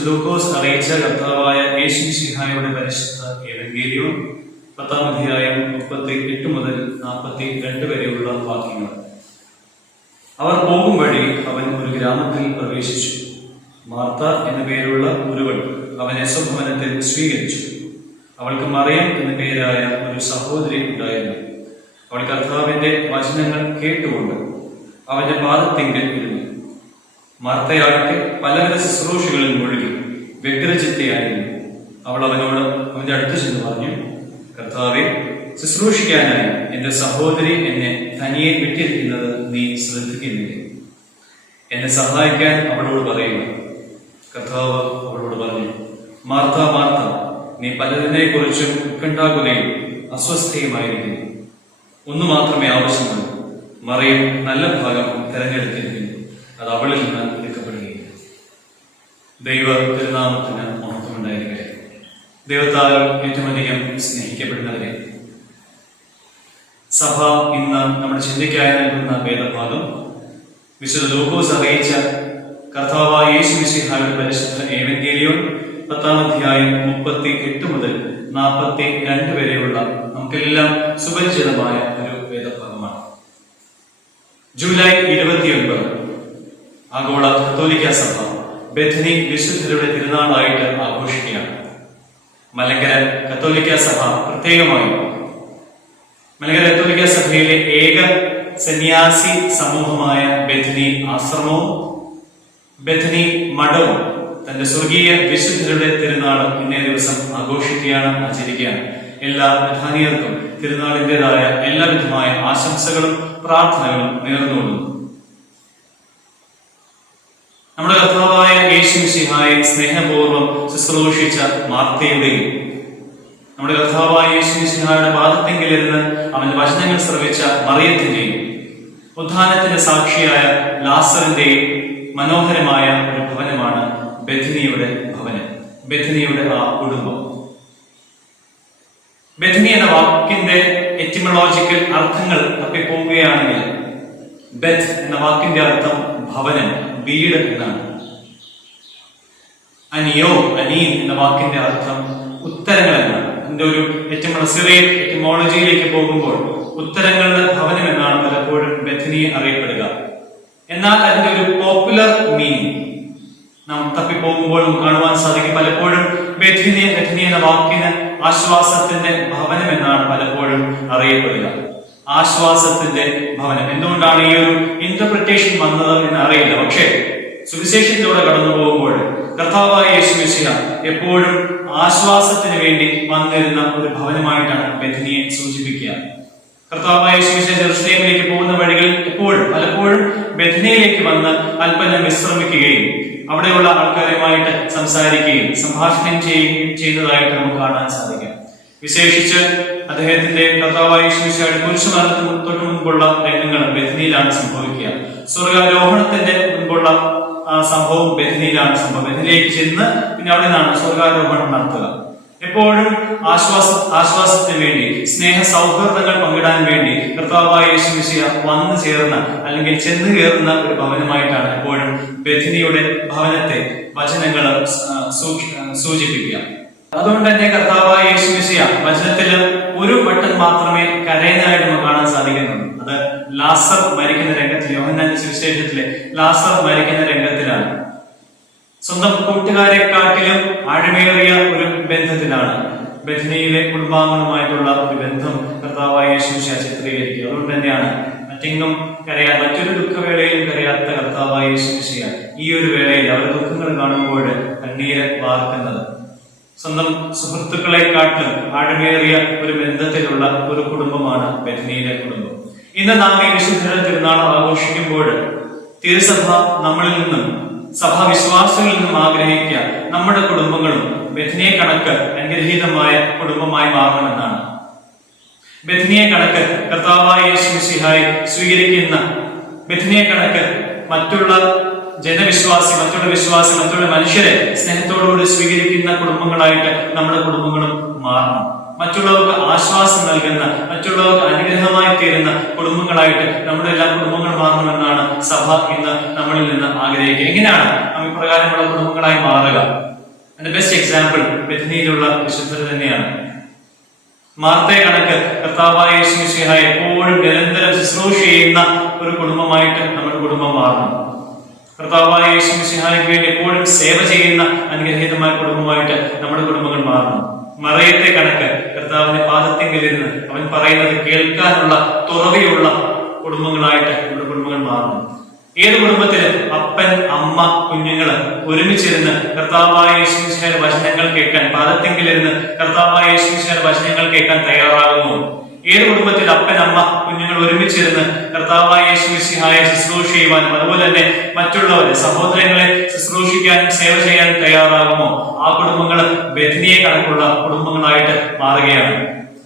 ലൂക്കോസ് അറിയിച്ച കർത്താവായ യേശു സിഹായുടെ പരിശുദ്ധ ഏതെങ്കിലും പത്താം അധ്യായം മുപ്പത്തി എട്ട് മുതൽ നാൽപ്പത്തി രണ്ട് വരെയുള്ള വാക്യങ്ങൾ. അവർ പോകും വഴി അവൻ ഒരു ഗ്രാമത്തിൽ പ്രവേശിച്ചു. മാർത്ത എന്ന പേരുള്ള ഒരുവൻ അവനെ സ്വഭവനത്തിൽ സ്വീകരിച്ചു. അവൾക്ക് മറിയം എന്ന പേരായ ഒരു സഹോദരി ഉണ്ടായിരുന്നു. അവൾ കർത്താവിന്റെ വചനങ്ങൾ കേട്ടുകൊണ്ട് അവന്റെ പാദത്തിങ്കിൽ ഇരുന്നു. മാർത്തയാൾക്ക് പലവിധ ശുശ്രൂഷകളിൽ മുഴുകി വ്യഗ്രചിത്തയായിരുന്നു. അവൾ അവനോട് അവന്റെ അടുത്ത് ചെന്ന് പറഞ്ഞു കർത്താവെ ശുശ്രൂഷിക്കാനായി എന്റെ സഹോദരി എന്നെ തനിയെ വിട്ടിരിക്കുന്നത് നീ ശ്രദ്ധിക്കുന്നില്ലേ? എന്നെ സഹായിക്കാൻ അവളോട് പറയുക കർത്താവ് അവളോട് പറഞ്ഞു മാർത്ത മാർത്ത നീ പലതിനെ കുറിച്ചും ഉത്കണ്ഠാകുലയും അസ്വസ്ഥയുമായിരിക്കുന്നു. ഒന്നു മാത്രമേ ആവശ്യമുള്ളൂ മറിയം നല്ല ഭാഗം തിരഞ്ഞെടുത്തിരിക്കുന്നു. അത് അവളിൽ നിന്ന് എടുക്കപ്പെടുകയില്ല. ദൈവ തിരുനാമത്തിന് മഹത്വമുണ്ടായിരിക്കട്ടെ. ദൈവത്താൽ ഏറ്റവും അധികം സ്നേഹിക്കപ്പെടുന്നവരെ സഭ ഇന്ന് നമ്മൾ ചിന്തയ്ക്കായി നൽകുന്ന വേദഭാഗം വിശുദ്ധ ലോകോസ് അറിയിച്ച കർത്താവായ യേശു മിശിഹായുടെ പരിശുദ്ധ ഏവങ്കേലിയോൻ പത്താം അധ്യായം മുപ്പത്തി എട്ട് മുതൽ നാൽപ്പത്തി രണ്ട് വരെയുള്ള നമുക്കെല്ലാം സുപരിചിതമായ ഒരു വേദഭാഗമാണ്. ജൂലൈ ഇരുപത്തിയൊൻപത് ആഗോള കത്തോലിക്ക സഭ ബഥനി വിശുദ്ധരുടെ തിരുനാളായിട്ട് ആഘോഷിക്കുകയാണ്. മലങ്കര കത്തോലിക്ക സഭ പ്രത്യേകമായി മലങ്കര കത്തോലിക്ക സഭയിലെ ഏക സന്യാസി സമൂഹമായ ബഥനി ആശ്രമവും ബഥനി മഠവും തന്റെ സ്വർഗീയ വിശുദ്ധരുടെ തിരുനാൾ ഇന്നേ ദിവസം ആഘോഷിക്കുകയാണ് ആചരിക്കുകയാണ്. എല്ലാ പ്രധാനികർക്കും തിരുനാളിന്റെതായ എല്ലാവിധമായ ആശംസകളും പ്രാർത്ഥനകളും നേർന്നുകൊള്ളുന്നു നമ്മുടെ കർത്താവായ യേശു മിശിഹായെ സ്നേഹപൂർവം ശുശ്രൂഷിച്ച മാർത്തയുടെയും നമ്മുടെ കർത്താവായ യേശു മിശിഹായുടെ പാദത്തെങ്കിലിരുന്ന് അവന്റെ വചനങ്ങൾ ശ്രവിച്ച മറിയത്തിന്റെയും ഉദ്ധാനത്തിന്റെ സാക്ഷിയായ ലാസറിന്റെയും മനോഹരമായ ഒരു ഭവനമാണ് ബഥിനിയുടെ ഭവനം. ബഥിനിയുടെ ആ കുടുംബം. ബഥിനി എന്ന വാക്കിന്റെ എറ്റിമോളജിക്കൽ അർത്ഥങ്ങൾ തപ്പിപ്പോവുകയാണെങ്കിൽ ബെത്ത് എന്ന വാക്കിന്റെ അർത്ഥം ഭവനം വീട് എന്നാണ്. അനിയോ അനീൻ എന്ന വാക്കിന്റെ അർത്ഥം ഉത്തരങ്ങൾ എന്നാണ്. അതിന്റെ ഒരു എറ്റിമോ എറ്റമോളജിയിലേക്ക് എറ്റിമോളജിയിലേക്ക് പോകുമ്പോൾ ഉത്തരങ്ങളുടെ ഭവനം എന്നാണ് പലപ്പോഴും ബഥനിയെ അറിയപ്പെടുക. എന്നാൽ അതിന്റെ ഒരു പോപ്പുലർ മീനിങ് നാം തപ്പിപ്പോകുമ്പോൾ നമുക്ക് കാണുവാൻ സാധിക്കും പലപ്പോഴും ബഥിനിയ ബഥിനി എന്ന വാക്കിന് ആശ്വാസത്തിന്റെ ഭവനം എന്നാണ് പലപ്പോഴും അറിയപ്പെടുക. ആശ്വാസത്തിന്റെ ഭവനം. എന്തുകൊണ്ടാണ് ഈ ഒരു ഇന്റർപ്രിട്ടേഷൻ വന്നത് എന്ന് അറിയില്ല. പക്ഷേ സുവിശേഷത്തിലൂടെ കടന്നു പോകുമ്പോൾ കർത്താവായ യേശു മിശിഹ എപ്പോഴും ആശ്വാസത്തിന് വേണ്ടി വന്നിരുന്ന ഒരു ഭവനമായിട്ടാണ് ബഥനിയെ സൂചിപ്പിക്കുക. കർത്താവായ യേശു മിശിഹ ജെറുസലേമിലേക്ക് പോകുന്ന വഴികളിൽ എപ്പോഴും പലപ്പോഴും ബethനിയിലേക്ക് വന്ന് അല്പനം വിശ്രമിക്കുകയും അവിടെയുള്ള ആൾക്കാരുമായിട്ട് സംസാരിക്കുകയും സംഭാഷണം ചെയ്യുകയും ചെയ്യുന്നതായിട്ട് നമുക്ക് കാണാൻ സാധിക്കും. വിശേഷിച്ച് അദ്ദേഹത്തിന്റെ കർത്താവായ ശിശയുടെ കുരിശുമരണത്തിന് തൊട്ട് മുൻപുള്ള രംഗങ്ങൾ ബഥനിയിലാണ് സംഭവിക്കുക. സ്വർഗാരോഹണത്തിന്റെ മുൻപുള്ള സംഭവം ബethനിയിലാണ് സംഭവം. ബethനിയിലേക്ക് ചെന്ന് പിന്നെ അവിടെ നിന്നാണ് സ്വർഗാരോപണം നടത്തുക. എപ്പോഴും ആശ്വാസ ആശ്വാസത്തിന് വേണ്ടി സ്നേഹ സൗഹൃദങ്ങൾ പങ്കിടാൻ വേണ്ടി കർത്താവായ യേശുമിശിയ വന്നു ചേർന്ന അല്ലെങ്കിൽ ചെന്ന് കയറുന്ന ഒരു ഭവനമായിട്ടാണ് എപ്പോഴും ബethനിയുടെ ഭവനത്തെ വചനങ്ങൾ സൂചിപ്പിക്കുക. അതുകൊണ്ട് തന്നെ കർത്താവായ യേശുമിശിയ വചനത്തിൽ ഒരു വട്ടം മാത്രമേ കരയുന്നതായിട്ട് നമുക്ക് കാണാൻ സാധിക്കുന്നുള്ളൂ. അത് ലാസർ മരിക്കുന്ന രംഗത്തിൽ യോഹന്നാന്റെ സുവിശേഷത്തിലെ ലാസർ മരിക്കുന്ന രംഗത്തിലാണ് സ്വന്തം കൂട്ടുകാരെക്കാട്ടിലും ആഴമേറിയ ഒരു ബന്ധത്തിലാണ്. ബethനിയിലെ കുടുംബാംഗങ്ങളുമായിട്ടുള്ള ഒരു ബന്ധം കർത്താവായ യേശുശ ചിത്രീകരിക്കുക. അതുകൊണ്ട് തന്നെയാണ് മറ്റെങ്ങും കരയാ മറ്റൊരു ദുഃഖവേളയിലും കരയാത്ത കർത്താവായ യേശുശിയ ഈ ഒരു വേളയിൽ അവർ ദുഃഖങ്ങൾ കാണുമ്പോൾ കണ്ണീര് വാർക്കുന്നത്. സ്വന്തം സുഹൃത്തുക്കളെക്കാട്ടിലും ആഴമേറിയ ഒരു ബന്ധത്തിലുള്ള ഒരു കുടുംബമാണ് ബethനിയിലെ കുടുംബം. ഇന്ന് നാം ഈ വിശുദ്ധ തിരുനാൾ ആഘോഷിക്കുമ്പോൾ തിരുസഭ നമ്മളിൽ നിന്നും സഭാവിശ്വാസികളിൽ നിന്നും ആഗ്രഹിക്കുക. നമ്മുടെ കുടുംബങ്ങളും ബഥിനിയെ കണക്ക് അനുഗ്രഹീതമായ കുടുംബമായി മാറണമെന്നാണ്. ബഥിനിയെ കണക്ക് കർത്താവായ യേശു മിശിഹായി സ്വീകരിക്കുന്ന ബഥിനിയെ കണക്ക് മറ്റുള്ള ജനവിശ്വാസി മറ്റുള്ള വിശ്വാസി മറ്റുള്ള മനുഷ്യരെ സ്നേഹത്തോടുകൂടി സ്വീകരിക്കുന്ന കുടുംബങ്ങളായിട്ട് നമ്മുടെ കുടുംബങ്ങളും മാറണം. മറ്റുള്ളവർക്ക് ആശ്വാസം നൽകുന്ന മറ്റുള്ളവർക്ക് അനുഗ്രഹമായി തീരുന്ന കുടുംബങ്ങളായിട്ട് നമ്മുടെ എല്ലാ കുടുംബങ്ങൾ മാറണമെന്നാണ് സഭ ഇന്ന് നമ്മളിൽ നിന്ന് ആഗ്രഹിക്കുക എങ്ങനെയാണ് നാം ഇപ്രകാരമുള്ള കുടുംബങ്ങളായി മാറുക? അതിന്റെ ബെസ്റ്റ് എക്സാമ്പിൾ ബethനിയിലുള്ള വിശുദ്ധർ തന്നെയാണ്. മാർത്തയെ കണക്ക് കർത്താവായ യേശു മിശിഹ എപ്പോഴും നിരന്തരം ശുശ്രൂഷ ചെയ്യുന്ന ഒരു കുടുംബമായിട്ട് നമ്മുടെ കുടുംബം മാറണം കർത്താവായ യേശു മിശിഹായ്ക്ക് വേണ്ടി എപ്പോഴും സേവ ചെയ്യുന്ന അനുഗ്രഹീതമായ കുടുംബമായിട്ട് നമ്മുടെ കുടുംബങ്ങൾ മാറണം മറയത്തെ കണക്ക് കർത്താവിന്റെ പാദത്തിങ്കിലിരുന്ന് അവൻ പറയുന്നത് കേൾക്കാനുള്ള തുറവിയുള്ള കുടുംബങ്ങളായിട്ട് നമ്മുടെ കുടുംബങ്ങൾ മാറുന്നു. ഏത് കുടുംബത്തിൽ അപ്പൻ അമ്മ കുഞ്ഞുങ്ങൾ ഒരുമിച്ചിരുന്ന് കർത്താവായ യേശുമിശിഹായുടെ വചനങ്ങൾ കേൾക്കാൻ പാദത്തെങ്കിലിരുന്ന് കർത്താവായ യേശുമിശിഹായുടെ വചനങ്ങൾ കേൾക്കാൻ തയ്യാറാകുന്നു. ഏത് കുടുംബത്തിൽ അപ്പൻ അമ്മ കുഞ്ഞുങ്ങൾ ഒരുമിച്ചിരുന്ന് കർത്താവായ യേശുമിശിഹായെ ശുശ്രൂഷ ചെയ്യുവാനും അതുപോലെ തന്നെ മറ്റുള്ളവരെ സഹോദരങ്ങളെ ശുശ്രൂഷിക്കാനും സേവ ചെയ്യാനും തയ്യാറാകുമോ? ആ കുടുംബങ്ങൾ ബഥിനിയെ കണക്കുള്ള കുടുംബങ്ങളായിട്ട് മാറുകയാണ്.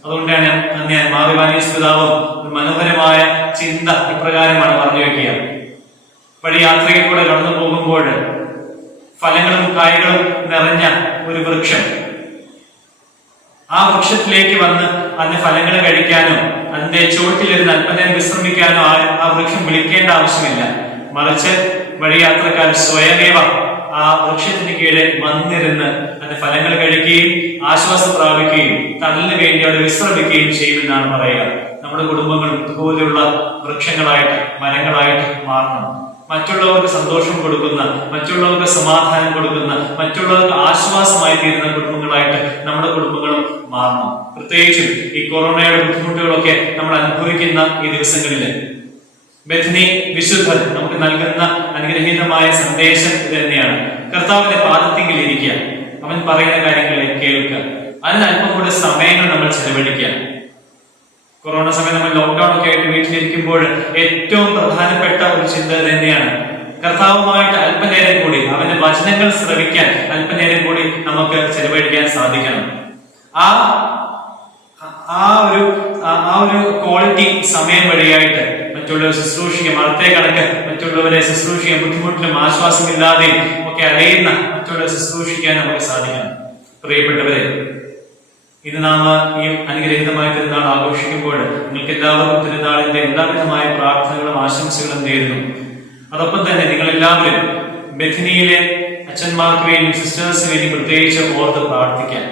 അതുകൊണ്ടാണ് ഞാൻ മാറിവാനീസ് ഒരു മനോഹരമായ ചിന്ത ഇപ്രകാരമാണ് പറഞ്ഞു വെക്കുക. വഴി യാത്രയിൽ കൂടെ കടന്നു പോകുമ്പോൾ ഫലങ്ങളും കായകളും നിറഞ്ഞ ഒരു വൃക്ഷം. ആ വൃക്ഷത്തിലേക്ക് വന്ന് അതിന്റെ ഫലങ്ങൾ കഴിക്കാനോ അതിന്റെ ചുവട്ടിലിരുന്ന് അല്പനേരം വിശ്രമിക്കാനോ ആ വൃക്ഷം വിളിക്കേണ്ട ആവശ്യമില്ല. മറിച്ച് വഴിയാത്രക്കാർ സ്വയമേവ ആ വൃക്ഷത്തിന് കീഴിൽ വന്നിരുന്ന് അതിന്റെ ഫലങ്ങൾ കഴിക്കുകയും ആശ്വാസം പ്രാപിക്കുകയും തണലിന് വേണ്ടി അവിടെ വിശ്രമിക്കുകയും ചെയ്യുമെന്നാണ് പറയുക. നമ്മുടെ കുടുംബങ്ങളും ഇതുപോലെയുള്ള വൃക്ഷങ്ങളായിട്ട് മരങ്ങളായിട്ട് മാറണം മറ്റുള്ളവർക്ക് സന്തോഷം കൊടുക്കുന്ന മറ്റുള്ളവർക്ക് സമാധാനം കൊടുക്കുന്ന മറ്റുള്ളവർക്ക് ആശ്വാസമായി തീരുന്ന കുടുംബങ്ങളായിട്ട് നമ്മുടെ കുടുംബങ്ങളും മാറണം. പ്രത്യേകിച്ചും ഈ കൊറോണയുടെ ബുദ്ധിമുട്ടുകളൊക്കെ നമ്മൾ അനുഭവിക്കുന്ന ഈ ദിവസങ്ങളിൽ ബഥിനി വിശുദ്ധൻ നമുക്ക് നൽകുന്ന അനുഗ്രഹീതമായ സന്ദേശം ഇത് തന്നെയാണ്. കർത്താവിന്റെ പാദത്തിങ്കിൽ ഇരിക്കുക. അവൻ പറയുന്ന കാര്യങ്ങളെ കേൾക്കുക. അതിന് അല്പം കൂടെ സമയങ്ങൾ നമ്മൾ ചെലവഴിക്കുക. കൊറോണ സമയം നമ്മൾ ലോക്ക്ഡൌൺ ഒക്കെ ആയിട്ട് വീട്ടിലിരിക്കുമ്പോൾ ഏറ്റവും പ്രധാനപ്പെട്ട ഒരു ചിന്ത തന്നെയാണ്. കർത്താവുമായിട്ട് അല്പനേരം കൂടി അവന്റെ വചനങ്ങൾ ശ്രവിക്കാൻ അല്പനേരം കൂടി നമുക്ക് ചെലവഴിക്കാൻ സാധിക്കണം. ആ ആ ഒരു ആ- ഒരു ക്വാളിറ്റി സമയം വഴിയായിട്ട് മറ്റുള്ളവരെ ശുശ്രൂഷിക്കും. അടുത്തേ കണക്ക് മറ്റുള്ളവരെ ശുശ്രൂഷിക്കാൻ ബുദ്ധിമുട്ടിലും ആശ്വാസമില്ലാതെയും ഒക്കെ അറിയുന്ന മറ്റുള്ളവരെ ശുശ്രൂഷിക്കാൻ നമുക്ക് സാധിക്കണം. പ്രിയപ്പെട്ടവരെ ഇന്ന് നാം ഈ അനുഗ്രഹീതമായ തിരുനാൾ ആഘോഷിക്കുമ്പോൾ നിങ്ങൾക്ക് എല്ലാവർക്കും തിരുനാളിന്റെ എല്ലാവിധമായ പ്രാർത്ഥനകളും ആശംസകളും നേരുന്നു. അതോടൊപ്പം തന്നെ നിങ്ങൾ എല്ലാവരും ബഥിനിയിലെ അച്ഛന്മാർക്ക് വേണ്ടി സിസ്റ്റേഴ്സിന് വേണ്ടി പ്രത്യേകിച്ച് ഓർത്ത് പ്രാർത്ഥിക്കാം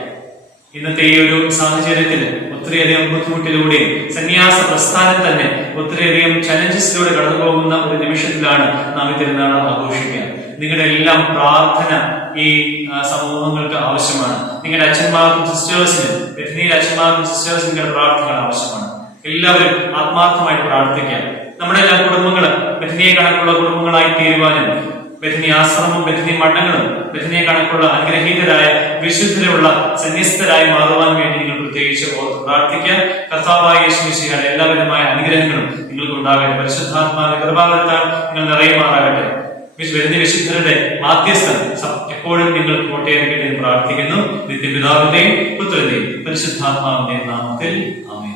ഇന്നത്തെ ഈ ഒരു സാഹചര്യത്തിൽ ഒത്തിരിയധികം ബുദ്ധിമുട്ടിലൂടെയും സന്യാസ പ്രസ്ഥാനം തന്നെ ഒത്തിരിയധികം ചലഞ്ചസിലൂടെ കടന്നു പോകുന്ന ഒരു നിമിഷത്തിലാണ് നാം ഈ തിരുനാൾ ആഘോഷിക്കുക. നിങ്ങളുടെ എല്ലാം പ്രാർത്ഥന ഈ സമൂഹങ്ങൾക്ക് ആവശ്യമാണ്. നിങ്ങളുടെ അച്ഛന്മാർക്കും സിസ്റ്റേഴ്സിനും ബethനിയിലെ അച്ഛന്മാർക്കും സിസ്റ്റേഴ്സിനും നിങ്ങളുടെ പ്രാർത്ഥനകൾ ആവശ്യമാണ്. എല്ലാവരും ആത്മാർത്ഥമായി പ്രാർത്ഥിക്കാം. നമ്മുടെ എല്ലാ കുടുംബങ്ങളും ബെഥനിയെ കണക്കുള്ള കുടുംബങ്ങളായി തീരുവാനും ബെഥനി ആശ്രമം ബെഥനി മഠങ്ങളും ബെഥനിയെ കണക്കുള്ള അനുഗ്രഹീതരായ വിശുദ്ധരുള്ള സന്യസ്തരായി മാറുവാൻ വേണ്ടി നിങ്ങൾ പ്രത്യേകിച്ച് ഓർത്ത് പ്രാർത്ഥിക്കുക കർത്താവായ യേശുമിശിയുടെ എല്ലാവിധമായ അനുഗ്രഹങ്ങളും നിങ്ങൾക്ക് ഉണ്ടാകട്ടെ പരിശുദ്ധാത്മാവിന്റെ കൃപാകത്താൽ നിങ്ങൾ നിറയുമാറാകട്ടെ. വരുന്ന വിശുദ്ധരുടെ മാധ്യസ്ഥം എപ്പോഴും നിങ്ങൾ കോട്ടയം പ്രാർത്ഥിക്കുന്നു. നിത്യപിതാവിന്റെയും പുത്രന്റെയും പരിശുദ്ധാത്മാവിന്റെയും നാമത്തിൽ ആമേൻ.